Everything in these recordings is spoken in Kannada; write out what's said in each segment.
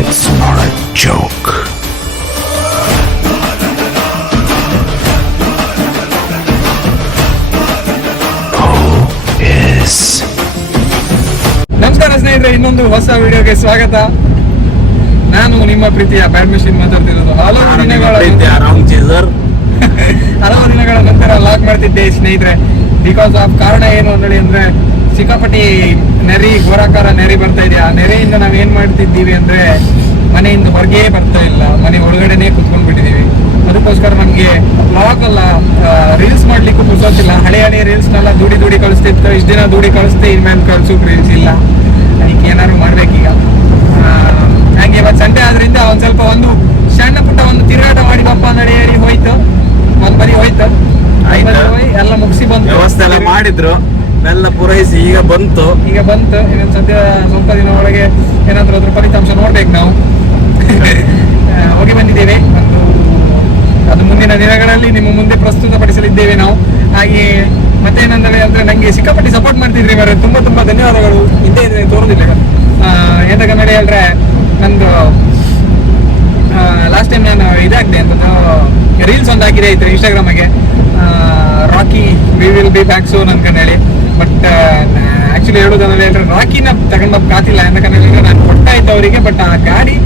It's not a joke. ನಮಸ್ಕಾರ ಸ್ನೇಹಿತರೆ, ಇನ್ನೊಂದು ಹೊಸ ವಿಡಿಯೋಗೆ ಸ್ವಾಗತ. ನಾನು ನಿಮ್ಮ ಪ್ರೀತಿಯ ಬ್ಯಾಡ್ ಮಿಷನ್ ಮಾತಾಡ್ತಿರೋದು. ಹಲವು ದಿನಗಳ ನಂತರ ಲಾಕ್ ಮಾಡ್ತಿದ್ದೆ ಸ್ನೇಹಿತರೆ. ಬಿಕಾಸ್ ಆಫ್ ಕಾರಣ ಏನು ನೋಡಿ ಅಂದ್ರೆ, ಸಿಕ್ಕಾಪಟ್ಟಿ ನೆರೆ, ಘೋರಾಕಾರ ನೆರೆ ಬರ್ತಾ ಇದೆ. ಆ ನೆರೆಯಿಂದ ನಾವ್ ಏನ್ ಮಾಡ್ತಿದ್ದೀವಿ ಅಂದ್ರೆ, ಮನೆಯಿಂದ ಹೊರಗೆ ಬರ್ತಾ ಇಲ್ಲ, ಮನೆ ಒಳಗಡೆನೆ ಕುತ್ಕೊಂಡ್ ಬಿಟ್ಟಿದೀವಿ. ಅದಕ್ಕೋಸ್ಕರ ನಮ್ಗೆ ಬ್ಲಾಗ್ ಅಲ್ಲ, ರೀಲ್ಸ್ ಮಾಡ್ಲಿಕ್ಕೂ ಪುರ್ಸೋತಿಲ್ಲ. ಹಳೆ ರೀಲ್ಸ್ನೆಲ್ಲ ದುಡಿ ಕಳಿಸ್ತಿತ್ತು. ಇಷ್ಟು ದಿನ ದುಡಿ ಕಳಿಸ್ತೆ, ಇನ್ಮೇಲೆ ಕಳ್ಸೋಕ್ ರೀಲ್ಸ್ ಇಲ್ಲ. ಅದಕ್ಕೆ ಏನಾದ್ರು ಮಾಡ್ಬೇಕೀಗ. ಹಾಗೆ ಇವತ್ತು ಸಂಡೆ ಆದ್ರಿಂದ ಒಂದ್ ಸ್ವಲ್ಪ ಒಂದು ಸಣ್ಣ ಪುಟ್ಟ ಒಂದು ತಿರುಗಾಟ ಮಾಡಿ ಬಪ್ಪ ನಡಿ ಹೇಳಿ ಹೋಯ್ತು. ಒಂದ್ ಬರಿ ಹೋಯ್ತು, ಎಲ್ಲ ಮುಗಿಸಿ ಬಂತು. ವ್ಯವಸ್ಥೆ ಎಲ್ಲ ಮಾಡಿದ್ರು, ಎಲ್ಲ ಪೂರೈಸಿ ಈಗ ಬಂತು. ಇನ್ನೊಂದು ಸದ್ಯ ಸ್ವಲ್ಪ ದಿನ ಒಳಗೆ ಏನಾದ್ರೂ ಅದ್ರ ಫಲಿತಾಂಶ ನೋಡ್ಬೇಕು ನಾವು. ಹೋಗಿ ಬಂದಿದ್ದೇವೆ. ಅದು ಮುಂದಿನ ದಿನಗಳಲ್ಲಿ ನಿಮ್ಮ ಮುಂದೆ ಪ್ರಸ್ತುತಪಡಿಸಲಿದ್ದೇವೆ ನಾವು. ಹಾಗೆ ಮತ್ತೇನಂದ್ರೆ ಅಂದ್ರೆ ನಂಗೆ ಸಿಕ್ಕಾಪಟ್ಟಿ ಸಪೋರ್ಟ್ ಮಾಡ್ತಿದ್ರಿ ಮಾರೆ, ತುಂಬಾ ಧನ್ಯವಾದಗಳು. ಹಿಂದೆ ತೋರುದಿಲ್ಲ ಎಂತಕ್ಕ ನೋಡಿ ಹೇಳ್ರೆ, ನಂದು ಲಾಸ್ಟ್ ಟೈಮ್ ನಾನು ಇದಾಗಿದೆ ಅಂತದ್ದು ರೀಲ್ಸ್ ಒಂದು ಹಾಕಿದೆ ಇತ್ತು ಇನ್ಸ್ಟಾಗ್ರಾಮಿಗೆ, Rocky we will be back soon ಅನ್ಕೊಂಡು ಹೇಳಿ. ಬಟ್ ಆಕ್ಚುಲಿ ಹೇಳೋದಂದ್ರೆ ಹೇಳ್ರೆ, ರಾಕಿನ ತಗೊಂಡ್ ಕಾತಿಲ್ಲ ಯಾಕಂದ್ರೆ ನಾನು ಕೊಡ್ತಾ ಇತ್ತು ಅವರಿಗೆ. ಬಟ್ ಆ ಗಾಡಿ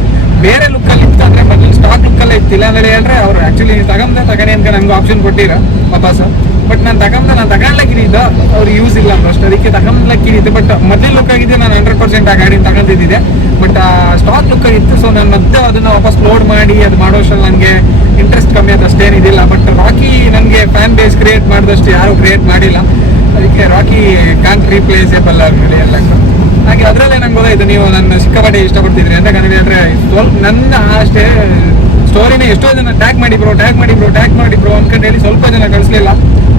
ಬೇರೆ ಲುಕ್ ಅಲ್ಲಿ ಇತ್ತು, ಅಂದ್ರೆ ಮೊದಲು ಸ್ಟಾಕ್ ಲುಕ್ ಅಲ್ಲೇ ಇತ್ತಿಲ್ಲ ಅಂದ್ರೆ ಹೇಳ್ರೆ, ಅವ್ರು ಆಕ್ಚುಲಿ ತಗೊಂಡೆ ಅಂತ ನಂಗೆ ಆಪ್ಷನ್ ಕೊಟ್ಟಿರ ವಾಪಸ್. ಬಟ್ ನಾನು ತಗೊಂಡ್ಲಕ್ಕಿದ್ದು ಅವ್ರು ಯೂಸ್ ಇಲ್ಲ ಅಂದ್ರೆ ಅಷ್ಟು, ಅದಕ್ಕೆ ತಗೊಂಡ್ಲಕ್ಕಿದ್ದು. ಬಟ್ ಮೊದಲೇ ಲುಕ್ ಆಗಿದೆ, ನಾನು 100% ಆ ಗಾಡಿನ ತಗೊಂಡಿದ್ದೆ. ಬಟ್ ಆ ಸ್ಟಾಕ್ ಲುಕ್ ಆಗಿತ್ತು. ಸೊ ನಾನು ಮತ್ತೆ ಅದನ್ನ ವಾಪಸ್ ಲೋಡ್ ಮಾಡಿ ಅದು ಮಾಡೋಷ್ಟರಲ್ಲಿ ನನಗೆ ಇಂಟ್ರೆಸ್ಟ್ ಕಮ್ಮಿ ಆದ ಅಷ್ಟೇನಿದಿಲ್ಲ. ಬಟ್ ರಾಕಿ ನನಗೆ ಫ್ಯಾನ್ ಬೇಸ್ ಕ್ರಿಯೇಟ್ ಮಾಡಿದಷ್ಟು ಯಾರು ಕ್ರಿಯೇಟ್ ಮಾಡಿಲ್ಲ. ಅದಕ್ಕೆ ರಾಕಿ ಕಾಂಟ್ ರೀಪ್ಲೇಸೇಬಲ್ ಆಗಲಿ ಎಲ್ಲ. ಹಾಗೆ ಅದರಲ್ಲೇ ನಂಗೆ ಗೊತ್ತಾಯ್ತು ನೀವು ನನ್ನ ಸಿಕ್ಕಾಪಟ್ಟೆ ಇಷ್ಟಪಡ್ತಿದ್ರಿ ಅಂತ. ಹೇಳಿದ್ರೆ ನನ್ನ ಅಷ್ಟೇ ಸ್ಟೋರಿನೇ ಎಷ್ಟೋ ಜನ ಟ್ಯಾಗ್ ಮಾಡಿ ಬ್ರೋ ಅನ್ಕೊಂಡು ಹೇಳಿ ಸ್ವಲ್ಪ ಜನ ಕಳಿಸ್ಲಿಲ್ಲ.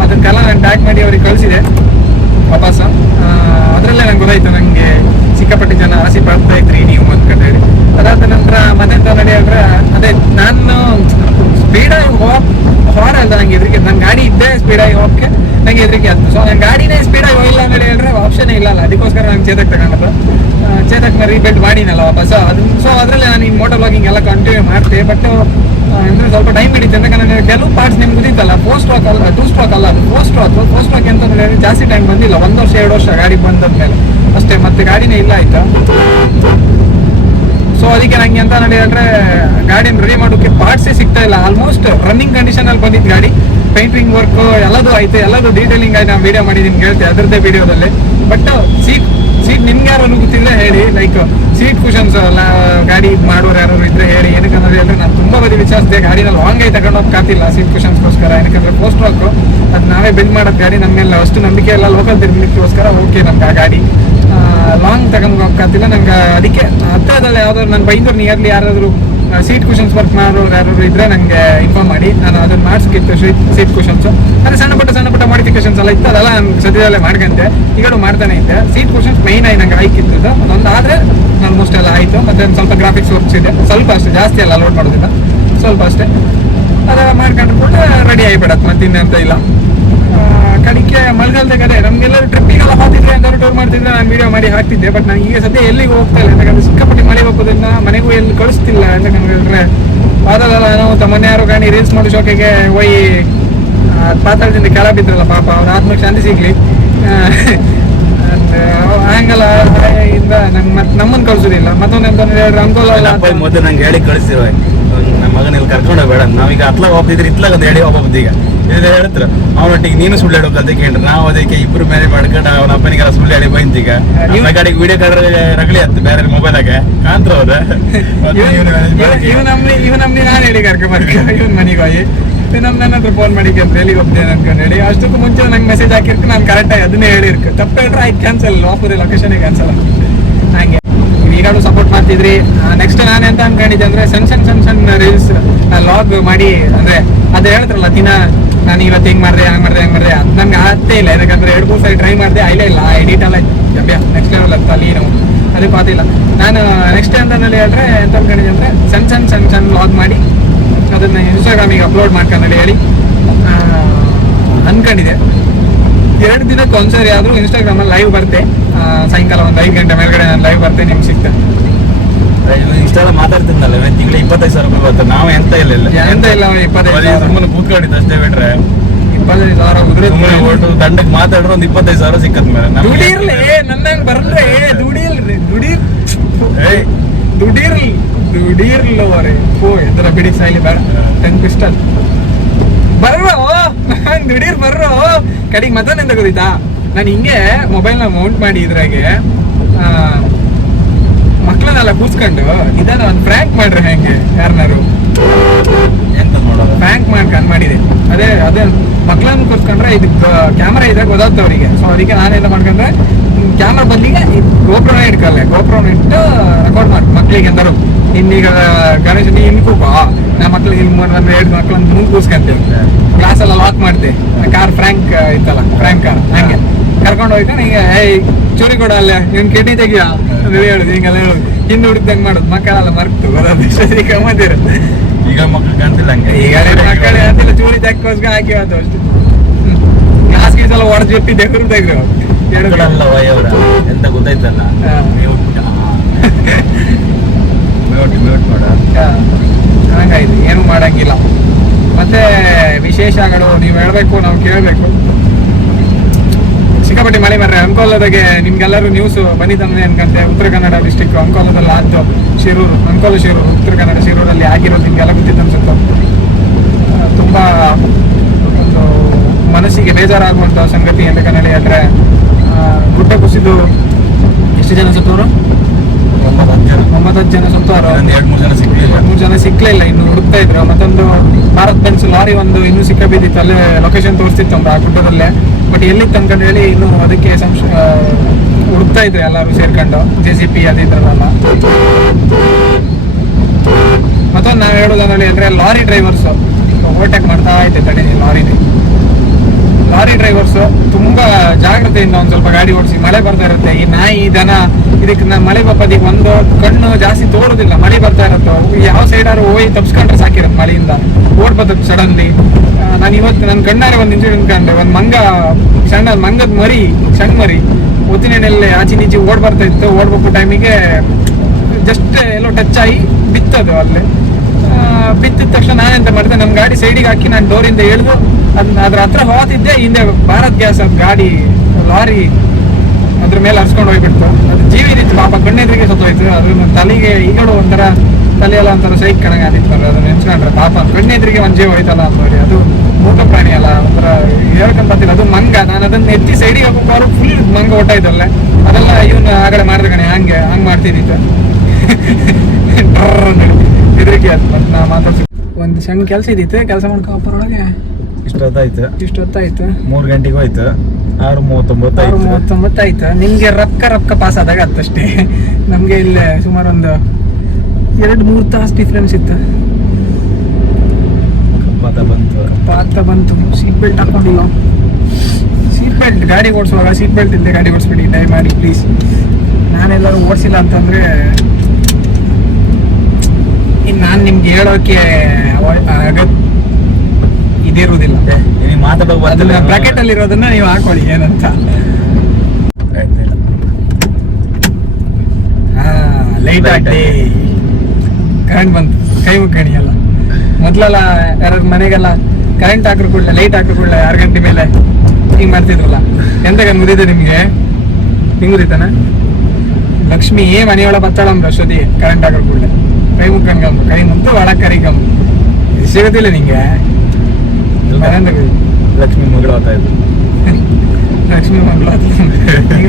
ಅದಕ್ಕೆಲ್ಲ ನಾನು ಟ್ಯಾಗ್ ಮಾಡಿ ಅವ್ರಿಗೆ ಕಳಿಸಿದೆ ವಾಪಸ್. ಅದರಲ್ಲೇ ನಂಗೆ ಗೊತ್ತಾಯ್ತು ನಂಗೆ ಸಿಕ್ಕಾಪಟ್ಟೆ ಜನ ಆಸೆ ಪಡ್ತಾ ಇದ್ರಿ ನೀವು ಅನ್ಕೊಂಡು ಹೇಳಿ. ಅದಾದ ನಂತರ ಮತ್ತೆಂತ ನಡೆಯೋದ್ರೆ, ಅದೇ ನಾನು ಸ್ಪೀಡಾಗಿ ಹೊರ ಅಲ್ಲ, ನಂಗೆ ಹೆದರಿಕೆ. ನನ್ನ ಗಾಡಿ ಇದ್ದೇ ಸ್ಪೀಡಾಗಿ ಹೋಗಕ್ಕೆ ನಂಗೆ ಹೆದರಿಕೆ ಆಯ್ತು. ಸೊ ನನ್ನ ಗಾಡಿನೇ ಸ್ಪೀಡಾಗಿ ಹೋಗಿಲ್ಲ ಅಂತ ಹೇಳಿದ್ರೆ ಆಪ್ಷನ್ ಇಲ್ಲ. ಅದಕ್ಕೋಸ್ಕರ ನಾನು ಚೇತಕ್ ತಗೊಂಡದ್ದು. ಚೇತಕ್ನ ರೀಬಿಲ್ಡ್ ಮಾಡಿನಲ್ಲ ವಾಪಸ್ ಅದನ್ನ. ಸೊ ಅದರಲ್ಲಿ ನಾನು ಈ ಮೋಟೋ ಬ್ಲಾಗಿಂಗ್ ಎಲ್ಲ ಕಂಟಿನ್ಯೂ ಮಾಡ್ತೆ. ಬಟ್ ಅಂದ್ರೆ ಸ್ವಲ್ಪ ಟೈಮ್ ಹಿಡಿತೆ. ಯಾಕಂದ್ರೆ ಕೆಲವು ಪಾರ್ಟ್ಸ್ ನಿಮ್ಗೆ ಗೊತ್ತಿತ್ತಲ್ಲ, 4 ಸ್ಟ್ರೋಕ್ ಅಲ್ಲ, 2 ಸ್ಟ್ರೋಕ್ ಅಲ್ಲ, ಅದು 4 ಸ್ಟ್ರೋಕ್ ಅಂತ ಹೇಳಿದ್ರೆ ಜಾಸ್ತಿ ಟೈಮ್ ಬಂದಿಲ್ಲ. 1 ವರ್ಷ 2 ವರ್ಷ ಗಾಡಿ ಬಂದಾದ್ಮೇಲೆ ಅಷ್ಟೇ, ಮತ್ತೆ ಗಾಡಿನೇ ಇಲ್ಲ ಆಯ್ತಾ. ಸೊ ಅದಕ್ಕೆ ನಂಗೆ ಅಂತ ಹೇಳಿದ್ರೆ ಗಾಡಿನ ರೆಡಿ ಮಾಡೋಕೆ ಪಾರ್ಟ್ಸೇ ಸಿಗ್ತಾ ಇಲ್ಲ. ಆಲ್ಮೋಸ್ಟ್ ರನ್ನಿಂಗ್ ಕಂಡೀಷನ್ ಅಲ್ಲಿ ಬಂದಿದ್ದು ಗಾಡಿ. ಪೇಂಟಿಂಗ್ ವರ್ಕ್ ಎಲ್ಲದೂ ಆಯ್ತು, ಎಲ್ಲದೂ ಡೀಟೇಲಿಂಗ್ ಆಗಿ ನಾನು ವಿಡಿಯೋ ಮಾಡಿ ನಿಮ್ಗೆ ಹೇಳ್ತೆ ಅದರದ್ದೇ ವಿಡಿಯೋದಲ್ಲಿ. ಬಟ್ ಸೀಟ್ ನಿಮ್ಗೆ ಯಾರು ಗೊತ್ತಿಲ್ಲ ಹೇಳಿ, ಲೈಕ್ ಸೀಟ್ ಕುಷನ್ಸ್ ಗಾಡಿ ಮಾಡೋರು ಯಾರು ಇದ್ರೆ ಹೇಳಿ. ಏನಕ್ಕಂದ್ರೆ ಹೇಳಿದ್ರೆ ನಾನು ತುಂಬಾ ಬದಿ ವಿಚಾರಿಸಿದೆ, ಗಾಡಿನ ಲಾಂಗ್ ಆಗಿ ತಗೊಂಡು ಹೋಗ್ಕಾತಿಲ್ಲ ಸೀಟ್ ಕುಷನ್ಸ್ಗೋಸ್ಕರ. ಏನಕ್ಕಂದ್ರೆ ಪೋಸ್ಟ್ ವರ್ಕ್ ಅದು ನಾವೇ ಬಿಲ್ಡ್ ಮಾಡೋದು ಗಾಡಿ, ನಮ್ಮ ಮೇಲೆ ಅಷ್ಟು ನಂಬಿಕೆ ಎಲ್ಲ ಲೋಕಲ್ ತಿರ್ಗಲಿಕ್ಕೋಸ್ಕರ ಓಕೆ ನಮ್ಗೆ ಆ ಗಾಡಿ ಲಾಂಗ್ ತಗೊಂಡು ಹೋಗ್ಕಾತಿಲ್ಲ ನಂಗೆ. ಅದಕ್ಕೆ ಹತ್ತಿರದಲ್ಲಿ ಯಾವ್ದಾದ್ರು ನನ್ನ ಬೈಂದೂರು ನಿಯರ್ಲಿ ಯಾರಾದರೂ ಸೀಟ್ ಕುಷನ್ಸ್ ವರ್ಕ್ ಮಾಡೋರು ಯಾರು ಇದ್ರೆ ನಂಗೆ ಇನ್ಫಾರ್ಮ್ ಮಾಡಿ, ನಾನು ಅದನ್ನ ಮಾಡಿಸ್ಕಿತ್ತು. ಸೀಟ್ ಕುಷನ್ಸ್ ಅಂದ್ರೆ ಸಣ್ಣ ಪುಟ್ಟ ಮಾಡಿಫಿಕೇಶನ್ಸ್ ಎಲ್ಲ ಇತ್ತು, ಅದೆಲ್ಲ ನಾನು ಸದ್ಯದಲ್ಲೇ ಮಾಡ್ಕೊಂತೆ. ಈಗಲೂ ಮಾಡ್ತಾನೆ ಇದ್ದೆ. ಸೀಟ್ ಕುಷನ್ಸ್ ಮೈನ್ ಆಗಿ ನಂಗೆ ಆಯ್ಕಿತ್ತು. ಅದೊಂದು ಆದ್ರೆ ಆಲ್ಮೋಸ್ಟ್ ಎಲ್ಲ ಆಯ್ತು. ಮತ್ತೆ ಒಂದು ಸ್ವಲ್ಪ ಗ್ರಾಫಿಕ್ಸ್ ವರ್ಕ್ಸ್ ಇದೆ, ಸ್ವಲ್ಪ ಅಷ್ಟೇ, ಜಾಸ್ತಿ ಎಲ್ಲ ಲೋಡ್ ಮಾಡೋದಿಲ್ಲ, ಸ್ವಲ್ಪ ಅಷ್ಟೇ. ಅದೆಲ್ಲ ಮಾಡ್ಕೊಂಡ್ರು ಕೂಡ ರೆಡಿ ಆಗಿಬಿಡತ್ತೆ, ಮತ್ತೆ ಇನ್ನೆಂತ ಇಲ್ಲ. ಕಡಿಕೆ ಮಳೆಗಾಲದಾಗ ಅದೇ ನಮ್ಗೆಲ್ಲರೂ ಟ್ರಿಪ್ಪಿಗೆಲ್ಲ ಹೋಗ್ತಿದ್ರೆ ಎಂತಾದ್ರು ಟೂರ್ ಮಾಡ್ತಿದ್ರೆ ನಾನು ವಿಡಿಯೋ ಮಾಡಿ ಹಾಕ್ತಿದ್ದೆ. ಬಟ್ ನಾನು ಈಗ ಸದ್ಯ ಎಲ್ಲಿಗೆ ಹೋಗ್ತಾ ಇಲ್ಲ, ಯಾಕಂದ್ರೆ ಸಿಕ್ಕಾಪಟ್ಟಿ ಮಳೆ ಹೋಗೋದ್ರಿಂದ ಮನೆಗೂ ಎಲ್ಲಿ ಕಳಿಸ್ತಿಲ್ಲ. ಯಾಕಂದ್ರೆ ಅದಲ್ಲ ನಾವು ಮೊನ್ನೆ ಯಾರು ಗಾಡಿ ರೀಲ್ಸ್ ಮಾಡೋ ಶೋಕಿಗೆ ಹೋಗಿ ಪಾತಾಳದಿಂದ ಕೆಳ ಬಿದ್ರಲ್ಲ ಪಾಪ, ಅವ್ರ ಆತ್ಮಕ್ಕೆ ಶಾಂತಿ ಸಿಗ್ಲಿ. ಹಂಗಲ್ಲ ಇಂದ ನಂಗೆ ನಮ್ಮನ್ನ ಕಳ್ಸೋದಿಲ್ಲ. ಮತ್ತೊಂದು ಎಂತ ಹೇಳಿದ್ರೆ ಅಂಕೋಲ ಮೊದಲು ನಂಗೆ ಹೇಳಿ ಕಳಿಸಿರುವ ನಮ್ಮ ಮಗನಲ್ಲಿ ಕರ್ಕೊಂಡು ಬೇಡ, ನಾವೀಗ ಅತ್ಲಾಗ ಹೋಗ್ತಿದ್ರೆ ಇತ್ಲಾಗ ಒಂದು ಹೇಳಿ ಹೋಗ್ಬೋದು. ಈಗ ಇದು ಹೇಳ್ತಾರೆ ಅವನೊಟ್ಟಿಗೆ ನೀನು ಸುಳ್ಳು ಹೇಳೋಕೆ ಅಂತ ಕೇಳ್ರಿ. ನಾವು ಅದಕ್ಕೆ ಇಬ್ರು ಮೇಲೆ ಮಾಡ್ಕೊಂಡು ಅವನ ಅಪ್ಪನಿಗೆಲ್ಲ ಸುಳ್ಳು ಹೇಳಿ ಬಂತು. ಈಗ ಗಾಡಿಗೆ ವಿಡಿಯೋ ಕಾರ್ಡ್ ರಗಳಿ ಹತ್ತು ಬೇರೆ ಮೊಬೈಲಾಗ ಕಾಂತ್ರ ಹೋದ ಇವ್ ನಮ್ನಿ ನಾನು ಹೇಳಿ ಕರ್ಕೊಂಡ್ ಇವನ್ ಮನೆಗೆ ಹೋಗಿ ನನ್ನ ಹತ್ರ ಫೋನ್ ಮಾಡಿಕೆ ಅಂತ ಎಲ್ಲಿಗೆ ಹೋಗ್ತೇನೆ ಅನ್ಕೊಂಡು ಹೇಳಿ. ಅಷ್ಟಕ್ಕೂ ಮುಂಚೆ ನಂಗೆ ಮೆಸೇಜ್ ಹಾಕಿರ್ತೀನಿ, ನಾನು ಕರೆಕ್ಟಾಗಿ ಅದನ್ನೇ ಹೇಳಿರ್ಕ. ತಪ್ಪು ಹೇಳ್ರೆ ಆಯ್ತು ಕ್ಯಾನ್ಸಲ್, ಆಫರ್ ಲೊಕೇಶನ್ ಕ್ಯಾನ್ಸಲ್. ಹಾಗೆ ಈಗಾಡು ಸಪೋರ್ಟ್ ಮಾಡ್ತಿದ್ರಿ. ನೆಕ್ಸ್ಟ್ ನಾನು ಎಂತ ಅನ್ಕೊಂಡಿದ್ದೆ ಅಂದ್ರೆ ಸಣ್ಣ ರೀಲ್ಸ್ ಲಾಗ್ ಮಾಡಿ, ಅಂದ್ರೆ ಅದೇ ಹೇಳ್ತಾರಲ್ಲ ದಿನ ನಾನು ಇವತ್ತು ಹಿಂಗ್ ಮಾಡಿದೆ ಹಂಗ್ ಮಾಡಿದೆ ಅದು ನಂಗೆ ಆಗ್ತೇ ಇಲ್ಲ. ಯಾಕಂದ್ರೆ 2-3 ಸರಿ ಟ್ರೈ ಮಾಡಿದೆ, ಆಯ್ಲೇ ಇಲ್ಲ, ಎಡಿಟ್ ಎಲ್ಲ ನೆಕ್ಸ್ಟ್ ಲೆವೆಲ್ ಅಂತ ಅಲ್ಲಿ ನಾವು ಅದಕ್ಕೆ ಪಾತಿಲ್ಲ. ನಾನು ನೆಕ್ಸ್ಟ್ ಅಂತನಲ್ಲಿ ಹೇಳಿದ್ರೆ ಎಂತ ಅನ್ಕೊಂಡಿದ್ದೆ ಅಂದ್ರೆ ಸಣ್ಣ ಲಾಗ್ ಮಾಡಿ ಅದನ್ನ ಇನ್ಸ್ಟಾಗ್ರಾಮಿಗೆ ಅಪ್ಲೋಡ್ ಮಾಡ್ಕೊಂಡು ಹೇಳಿ ಅನ್ಕೊಂಡಿದೆ. 2 ದಿನಕ್ಕೆ ಒಂದ್ಸರಿ ಆದ್ರೂ ಇನ್ಸ್ಟಾಗ್ರಾಮಲ್ಲಿ ಲೈವ್ ಬರ್ತೆ. ಸಾಯಂಕಾಲ ಒಂದು 5 ಗಂಟೆ ಮೇಲ್ಗಡೆ ನಾನು ಲೈವ್ ಬರ್ತೆ, ನಿಮ್ಗೆ ಸಿಗ್ತೇನೆ. ಇಷ್ಟೆಲ್ಲ ಮಾತಾಡ್ತಿದ್ನಲ್ಲ ತಿಂಗಳು 25,000 ರೂಪಾಯಿ ಬರ್ತದೆ. ನಾವು ಎಂತ ಇಲ್ಲ ಎಂತ ಇಲ್ಲ 25,000 ಸುಮ್ಮನೆ ಕೂತ್ಕೊಂಡಿದ್ದು ಅಷ್ಟೇ ಬಿಟ್ರೆ 25,000 ಉದ್ರೆ ಸುಮ್ಮನೆ ಒಟ್ಟು ದಂಡಕ್ಕೆ ಮಾತಾಡ್ರೆ ಒಂದು 25,000 ಸಿಕ್ಕತ್ ಮೇಲೆ ದುಡೀರ್ಲಿ ನನ್ನಂಗ್ ಬರ್ರೆ ದುಡೀರ್ಲಿ ದುಡೀರ್ಲವರೆ ಎದ್ರ ಬಿಡಿ ಸಾಯ್ಲಿ ಬೇಡ 10 ಪಿಸ್ಟಲ್ ಬರ್ರೋ ದುಡೀರ್ ಬರ್ರೋ ಕಡೆಗೆ ಮತ್ತೊಂದೆಂತ ಗೊತ್ತಿತ್ತಾ, ನಾನು ಹಿಂಗೆ ಮೊಬೈಲ್ನ ಮೌಂಟ್ ಮಾಡಿ ಇದ್ರಾಗೆ ಮಕ್ಳನ್ನೆಲ್ಲ ಕೂತ್ಕೊಂಡು ಇದನ್ನ ಒಂದು ಫ್ರ್ಯಾಂಕ್ ಮಾಡ್ರಿ ಹೆಂಗೆ ಯಾರನ್ನಾರು ಎಂತ ಮಾಡೋದು ಫ್ರ್ಯಾಂಕ್ ಮಾಡ್ಕೊಂಡು ಮಾಡಿದೆ. ಅದೇ ಮಕ್ಳನ್ನ ಕೂರ್ಸ್ಕೊಂಡ್ರೆ ಇದು ಕ್ಯಾಮ್ರಾ ಇದ್ರೆ ಗೊತ್ತಾಗ್ತದೆ ಅವರಿಗೆ. ಸೊ ಅದಕ್ಕೆ ನಾನೆಲ್ಲ ಮಾಡ್ಕೊಂಡ್ರೆ ಕ್ಯಾಮ್ರಾ ಬದಲಿಗೆ ಗೋಪ್ರೋನ ಇಟ್ಕೊಳ್ಳೆ, ಗೋಪ್ರೋನ ಇಟ್ಟು ರೆಕಾರ್ಡ್ ಮಾಡಿ ಮಕ್ಳಿಗೆ ಎಂದರು ಇನ್ನೀಗ ಗಣೇಶ ನೀ ಇನ್ ಕೂಪ ನಾ ಮಕ್ಳಿಗೆ ಒಂದು 2 ಮಕ್ಳನ್ನ ಮುಂದೆ ಕೂರ್ಸ್ಕೊಂತೀವಿ, ಗ್ಲಾಸ್ ಎಲ್ಲ ಲಾಕ್ ಮಾಡ್ತೆ, ಕಾರ್ ಫ್ರ್ಯಾಂಕ್ ಇತ್ತಲ್ಲ ಫ್ರ್ಯಾಂಕ್ ಕಾರ್ ಹಂಗೆ ಕರ್ಕೊಂಡು ಹೋಗ್ತಾನೆ ಈಗ ಚೂರಿ ಕೊಡ ಅಲ್ಲೇ ನಿನ್ ಕಿಡ್ನಿ ತೆಗಿಯಾ ಹೇಳುದು ಹಿಂಗೆಲ್ಲ ಹೇಳುದು ಹಿಂದೆ ಹುಡುಕ್ದಂಗೆ ಮಾಡೋದು. ಮಕ್ಕಳೆಲ್ಲ ಮರ್ತು ಬರೋದು ಗಮ್ಮತ್ತಿರ. ಈಗ ಮಕ್ಕಳು ಕಾಣ್ತಿಲ್ಲ ಹಂಗೆ, ಈಗ ಮಕ್ಕಳೇ ಅಂತೆಲ್ಲ ಚೂರಿ ತೆಕ್ಕೋಸ್ಕರ ಹಾಕಿ ಅದು ಅಷ್ಟೇ. ಗ್ಲಾಸ್ ಗೀಸ್ ಎಲ್ಲ ಹೊಡೆದು ಜೊಟ್ಟಿದ್ದೆ ಹುರುದಾಗ್ರು ಮಕ್ಕಳಲ್ಲ ವಯ್ಯವರ ಎಂತ ಗೊತ್ತಾಯ್ತಲ್ಲ ಮ್ಯೂಟ್ ಮಾಡ ಹಂಗಾಯ್ತು, ಏನು ಮಾಡಂಗಿಲ್ಲ. ಮತ್ತೆ ವಿಶೇಷಗಳು ನೀವು ಹೇಳ್ಬೇಕು, ನಾವು ಕೇಳಬೇಕು. ಸಿಕ್ಕಾಪಟ್ಟಿ ಮಳೆ ಬರ್ರೆ ಅಂಕೋಲದಾಗೆ ನಿಮ್ಗೆಲ್ಲರೂ ನ್ಯೂಸ್ ಬಂದಿದ್ದಾನೆ ಅನ್ಕಂತೆ. ಉತ್ತರ ಕನ್ನಡ ಡಿಸ್ಟಿಕ್ ಅಂಕೋಲದಲ್ಲಿ ಆದ್ದು ಶಿರೂರು, ಅಂಕೋಲ ಶಿರೂರು, ಉತ್ತರ ಕನ್ನಡ ಶಿರೂರಲ್ಲಿ ಆಗಿರೋದು ನಿಮ್ಗೆಲ್ಲ ಗೊತ್ತಿತ್ತು ಅನ್ಸುತ್ತೆ. ತುಂಬ ಒಂದು ಮನಸ್ಸಿಗೆ ಬೇಜಾರಾಗುವಂಥ ಸಂಗತಿ ಯಾಕಂದ್ರೆ ಆದರೆ ಗುಡ್ಡ ಕುಸಿದು ಎಷ್ಟು ಜನ ಸತ್ತವರು? 9 ಜನ ಸತ್ತವರು. 2-3 ಜನ ಸಿಕ್ಲಿಲ್ಲ, ಇನ್ನು ಹುಡುಕ್ತಾ ಇದ್ರು. ಮತ್ತೊಂದು ಭಾರತ್ ಬೆನ್ಸ್ ಲಾರಿ ಒಂದು ಇನ್ನೂ ಸಿಕ್ಕ ಬಿದ್ದಿತ್ತು, ಅಲ್ಲೇ ಲೊಕೇಶನ್ ತೋರಿಸ್ತಿತ್ತು ಆ ಗುಡ್ಡದಲ್ಲೇ. ಬಟ್ ಎಲ್ಲಿತ್ತು ಅನ್ಕೊಂಡು ಹೇಳಿ ಇನ್ನು ಅದಕ್ಕೆ ಹುಡುಕ್ತಾ ಇದ್ರು ಎಲ್ಲರೂ ಸೇರ್ಕೊಂಡು, JCP ಅದಿದ್ರಲ್ಲ. ಮತ್ತೊಂದು ನಾವು ಹೇಳೋದನ್ನಲ್ಲಿ ಅಂದ್ರೆ ಲಾರಿ ಡ್ರೈವರ್ಸ್ ಓವರ್ಟೇಕ್ ಮಾಡ್ತಾ ಇದ್ದೆ ತಡೆ. ಲಾರಿ ಡ್ರೈವರ್ಸ್ ತುಂಬಾ ಜಾಗ್ರತೆಯಿಂದ ಒಂದ್ ಸ್ವಲ್ಪ ಗಾಡಿ ಓಡಿಸಿ. ಮಳೆ ಬರ್ತಾ ಇರುತ್ತೆ, ಈ ನಾಯಿ ದನ ಇದಕ್ಕೆ ಮಳೆ ಬಪ್ಪದಿಗೆ ಒಂದು ಕಣ್ಣು ಜಾಸ್ತಿ ತೋರುದಿಲ್ಲ. ಮಳೆ ಬರ್ತಾ ಇರುತ್ತೆ, ಯಾವ ಸೈಡಾರು ಹೋಗಿ ತಪ್ಸ್ಕೊಂಡ್ರೆ ಸಾಕಿರತ್ತೆ ಮಳೆಯಿಂದ ಓಡ್ ಬರ್ತದೆ ಸಡನ್ಲಿ. ನಾನು ಇವತ್ತು ನನ್ನ ಕಣ್ಣಾರೆ ಒಂದು ಇನ್ಸಿಡೆಂಟ್ ಕಂಡೆ. ಒಂದು ಮಂಗದ ಮರಿ, ಸಣ್ಣ ಮರಿ ಒತ್ತಿನೆಣ್ಣೆಲ್ಲೇ ಆಚೆ ನೀಚೆ ಓಡ್ ಬರ್ತಾ ಇತ್ತು. ಓಡ್ಬೇಕು ಟೈಮಿಗೆ ಜಸ್ಟ್ ಎಲ್ಲೋ ಟಚ್ ಆಗಿ ಬಿತ್ತದು. ಅಲ್ಲೇ ಬಿತ್ತಿದ ತಕ್ಷಣ ನಾನೆಂತ ಮಾಡಿದೆ, ನಮ್ಮ ಗಾಡಿ ಸೈಡಿಗೆ ಹಾಕಿ ನಾನು ಡೋರಿಂದ ಎಳೆದು ಅದ್ರ ಹತ್ರ ಹೋಗ್ತಿದ್ದೆ. ಹಿಂದೆ ಭಾರತ್ ಗ್ಯಾಸ್ ಅದು ಗಾಡಿ ಲಾರಿ ಅದ್ರ ಮೇಲೆ ಹರ್ಸ್ಕೊಂಡು ಹೋಗ್ಬಿಡ್ತು. ಅದು ಜೀವ ಇತ್ತು ಪಾಪ, ಕಣ್ಣೆದ್ರಿಗೆ ಸತ್ತೋಯ್ತು. ಅದ್ರ ತಲೆಗೆ ಈಗಲೂ ಒಂಥರ ತಲೆಯೆಲ್ಲ ಒಂಥರ ಸೈಕ್ ಕಣಗಾದಿತ್ತು. ಅದನ್ನ ನೆನ್ಸ್ಕೊಂಡ್ರೆ ಪಾಪ ಕಣ್ಣೆದ್ರಿಗೆ ಒಂದು ಜೀವ ಹೋಯ್ತಲ್ಲ ಅಂತವ್ರಿ. ಅದು ಮೂಕ ಪ್ರಾಣಿ ಅಲ್ಲ, ಒಂಥರ ಹೇಳ್ಕೊಂಬತ್ತಿಲ್ಲ. ಅದು ಮಂಗ. ನಾನು ಅದನ್ನ ಎತ್ತಿ ಸೈಡಿಗೆ ಹೋಗೋರು ಫುಲ್ ಮಂಗ ಹೊಟ್ಟಾಯ್ತಲ್ಲ. ಅದೆಲ್ಲ ಇವನು ಆಗಡೆ ಮಾಡಿದ ಕಣೆ ಹಂಗೆ ಮಾಡ್ತಿದ್ದಿತ್ತು. ಹೆದರಿಕೆ ಆಯ್ತು. ಮತ್ತೆ ನಾ ಮಾತಾಡ್ಸಿ ಒಂದು ಸಣ್ಣ ಕೆಲಸ ಇದ್ದಿತ್ತು, ಕೆಲಸ ಮಾಡ್ಕೊಳಗೆ ಇಷ್ಟೊತ್ತಾಯ್ತು. 3 ಗಂಟೆಗೆ ಹೋಯ್ತು, 6:39 ಆಯ್ತು. ನಿಮ್ಗೆ ರೊಕ್ಕ ಪಾಸ್ ಆದಾಗ ಅಷ್ಟೇ. ನಮ್ಗೆ ಇಲ್ಲೇ ಸುಮಾರು ಒಂದು 2-3 ತಾಸು ಡಿಫ್ರೆನ್ಸ್ ಇತ್ತು. ಪಾತ ಬಂತು. ಸೀಟ್ ಬೆಲ್ಟ್ ಹಾಕೊಂಡಿಲ್ಲ. ಸೀಟ್ ಬೆಲ್ಟ್ ಗಾಡಿ ಓಡಿಸುವಾಗ ಸೀಟ್ ಬೆಲ್ಟ್ ಇಲ್ಲದೆ ಗಾಡಿ ಓಡಿಸ್ಬಿಡಿ ದಯಮಾಡಿ ಪ್ಲೀಸ್. ನಾನೆಲ್ಲರೂ ಓಡಿಸಿಲ್ಲ ಅಂತಂದ್ರೆ ಇನ್ನು ನಾನು ನಿಮ್ಗೆ ಹೇಳೋಕೆ ಇದಿರುವುದಿಲ್ಲ. ಬ್ರಾಕೆಟ್ ಅಲ್ಲಿ ಇರೋದನ್ನ ನೀವು ಹಾಕೊಳ್ಳಿ ಏನಂತ. ಲೈಟ್ ಆಗಿ ಕರೆಂಟ್ ಬಂತು, ಕೈ ಮುಕ್ಕಣಿ ಎಲ್ಲ. ಮೊದ್ಲೆಲ್ಲ ಯಾರು ಮನೆಗೆಲ್ಲ ಕರೆಂಟ್ ಹಾಕ್ರು ಕೂಡಲೇ ಲೈಟ್ ಹಾಕ್ರು ಕೂಡಲೇ 6 ಗಂಟೆ ಮೇಲೆ ಹಿಂಗ್ ಮಾಡ್ತಿದ್ವಲ್ಲ. ಎಂತ ಮುದಿದೆ ನಿಮ್ಗೆ? ಹಿಂಗ್ ಮುದಿತಾನ? ಲಕ್ಷ್ಮಿ ಮನೆಯೊಳ ಬತ್ತಾಳಂಬ್ರ ಅಷ್ಟೊತ್ತಿ ಕರೆಂಟ್ ಹಾಕ್ರು ಕೂಡಲೇ ಕೈ ಮುಕ್ಕಣ್ಗಂಬ, ಕೈ ಮುದ್ದು ಒಳ ಕರಿಗಂಬ. ಸಿಗುತ್ತಿಲ್ಲ ನಿಂಗೆ? ಲಕ್ಷ್ಮಿ ಮಗಳು ಆಗ್ತಾ ಇದ್ರು. ಲಕ್ಷ್ಮಿ ಮಗಳ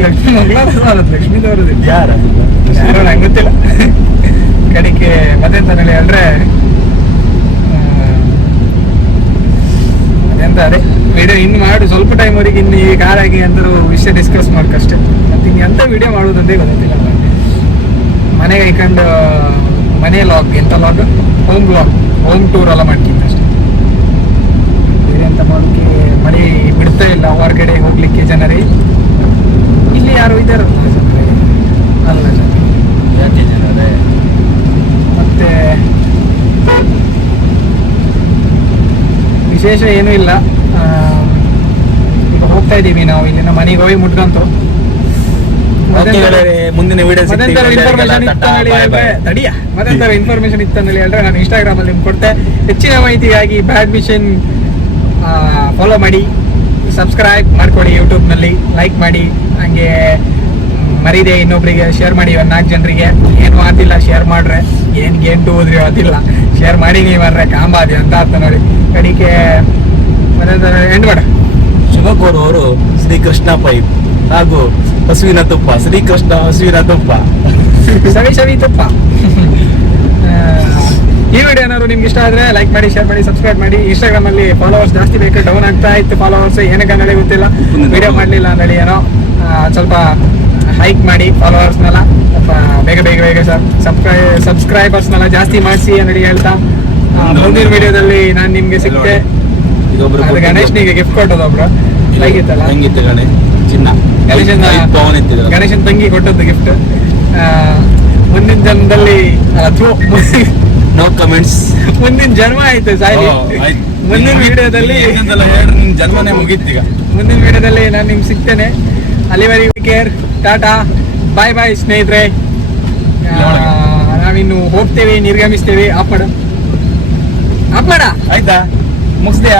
ಲಕ್ಷ್ಮಿ ಮಗಳ ಲಕ್ಷ್ಮಿ ತೋರುದಿಲ್ಲ ಯಾರು ನಂಗೆ ಗೊತ್ತಿಲ್ಲ. ಕಡೆಗೆ ಮತ್ತೆಂತ ಹೇಳಿ ಅಂದ್ರೆ ಅದೆಂತ ಅದೇ ವಿಡಿಯೋ ಇನ್ನು ಮಾಡಿ ಸ್ವಲ್ಪ ಟೈಮ್ವರೆಗೆ ಇನ್ನು ಈ ಕಾರಾಗಿ ಅಂದರೂ ವಿಷಯ ಡಿಸ್ಕಸ್ ಮಾಡ್ಕಷ್ಟೇ. ಮತ್ತೆ ಇನ್ನು ಎಂತ ವಿಡಿಯೋ ಮಾಡೋದಂತೆ ಗೊತ್ತಿಲ್ಲ. ಮನೆಗೆ ಐಕೊಂಡು ಮನೆ ಲಾಗ್, ಎಂತ ಲಾಗ್, ಹೋಮ್ ಟೂರ್ ಎಲ್ಲ ಮಾಡ್ತೀನಿ ಅಷ್ಟೇ. ಅಂತ ಮಾಡೋಕ್ಕೆ ಮಳೆ ಬಿಡ್ತಾ ಇಲ್ಲ ಹೊರಗಡೆ ಹೋಗ್ಲಿಕ್ಕೆ ಜನರೇ. ಇಲ್ಲಿ ಯಾರು ಇದ್ದಾರೆ ಅಲ್ಲ ಯಾಕೆ ಜನರೇ? ಮತ್ತೆ ವಿಶೇಷ ಏನೂ ಇಲ್ಲ. ಈಗ ಹೋಗ್ತಾ ಇದ್ದೀವಿ ನಾವು. ಇಲ್ಲಿನ ಮನೆಗೆ ಹೋಗಿ ಮುಟ್ಕಂತು ಓಕೆ ಗೆಳೆಯರೇ, ಮುಂದಿನ ವಿಡಿಯೋ ಮತ್ತೆಂತಾರು ಇನ್ಫಾರ್ಮೇಶನ್ ಇತ್ತು ಹೇಳಿದ್ರೆ ನಾನು ಇನ್ಸ್ಟಾಗ್ರಾಮ್ ಅಲ್ಲಿ ನಿಮ್ಗೆ ಕೊಡ್ತೆ. ಹೆಚ್ಚಿನ ಮಾಹಿತಿಗಾಗಿ ಬ್ಯಾಡ್ ಮಿಷನ್ ಫಾಲೋ ಮಾಡಿ, ಸಬ್ಸ್ಕ್ರೈಬ್ ಮಾಡ್ಕೊಡಿ, ಯೂಟ್ಯೂಬ್ನಲ್ಲಿ ಲೈಕ್ ಮಾಡಿ, ಹಂಗೆ ಮರೀದೆ ಇನ್ನೊಬ್ರಿಗೆ ಶೇರ್ ಮಾಡಿ. 4 ಜನರಿಗೆ ಏನು ಆದಿಲ್ಲ, ಶೇರ್ ಮಾಡ್ರೆ ಏನು ಗೇಂಟು ಹೋದ್ರಿ ಅದಿಲ್ಲ, ಶೇರ್ ಮಾಡಿ ನೀವು ಮಾಡ್ರೆ ಕಾಂಬಾದಿ ಅಂತ ಅರ್ಥ ನೋಡಿ. ಕಡಿಕೆ ಮತ್ತೆ ಎಂಡ್ ಮಾಡ ಶುಭ ಕೋರುವವರು ಶ್ರೀಕೃಷ್ಣ ಪೈಪ್ ಹಾಗೂ ಹಸುವಿನ ತುಪ್ಪ. ಶ್ರೀಕೃಷ್ಣ ಹಸುವಿನ ತುಪ್ಪ, ಸವಿ ತುಪ್ಪ. ಈ ವಿಡಿಯೋ ಏನಾದ್ರು ನಿಮ್ಗೆ ಇಷ್ಟ ಆದ್ರೆ ಲೈಕ್ ಮಾಡಿ, ಶೇರ್ ಮಾಡಿ, ಸಬ್ಸ್ಕ್ರೈಬ್ ಮಾಡಿ. ಇನ್ಸ್ಟಾಗ್ರಾಮ್ ಅಲ್ಲಿ ಫಾಲೋವರ್ಸ್ ಜಾಸ್ತಿ ಬೇಕು, ಡೌನ್ ಆಗ್ತಾ ಇತ್ತು ಫಾಲೋವರ್ಸ್, ಏನಕ್ಕೆ ಅನ್ನೋದೇ ಗೊತ್ತಿಲ್ಲ. ವಿಡಿಯೋ ಮಾಡ್ಲಿಲ್ಲ ಅಂದೇಳಿ ಏನೋ ಸ್ವಲ್ಪ ಹೈಕ್ ಮಾಡಿ ಫಾಲೋವರ್ಸ್ನೆಲ್ಲ ಬೇಗ ಸಬ್ಸ್ಕ್ರೈಬರ್ಸ್ನೆಲ್ಲ ಜಾಸ್ತಿ ಮಾಡಿಸಿ ಅನ್ನಡಿ ಹೇಳ್ತಾ ಮುಂದಿನ ವಿಡಿಯೋದಲ್ಲಿ ನಾನು ನಿಮ್ಗೆ ಸಿಕ್ತೆ. ಅದು ಗಣೇಶ್ನಿಗೆ ಗಿಫ್ಟ್ ಕೊಟ್ಟದೊಬ್ರು ಹೇಗಿತ್ತಲ್ಲ, ಹೆಂಗಿತ್ತು ಗಣೇಶ್ ಚಿನ್ನ ಗಣೇಶನ್ ತಂಗಿ ಕೊಟ್ಟದ್ದು ಗಿಫ್ಟ್. ಮುಂದಿನ ಜನ್ಮದಲ್ಲಿ ನೋ ಕಮೆಂಟ್ಸ್. ಮುಂದಿನ ಜನ್ಮ ಆಯ್ತು ಸಾಯಿ. ಮುಂದಿನ ವಿಡಿಯೋದಲ್ಲಿ ಜನ್ಮನೇ ಮುಗೀತೀಗ. ಮುಂದಿನ ವಿಡಿಯೋದಲ್ಲಿ ನಾನು ನಿಮ್ಗೆ ಸಿಗ್ತೇನೆ. ಅಲ್ಲಿವರೆಗೂ ಕೇರ್, ಟಾಟಾ, ಬಾಯ್ ಸ್ನೇಹಿತರೆ. ನಾವಿನ್ನು ಹೋಗ್ತೇವೆ, ನಿರ್ಗಮಿಸ್ತೇವೆ. ಆಪ್ ಮಾಡ ಆಯ್ತಾ? ಮುಗಿಸ್ದೆ.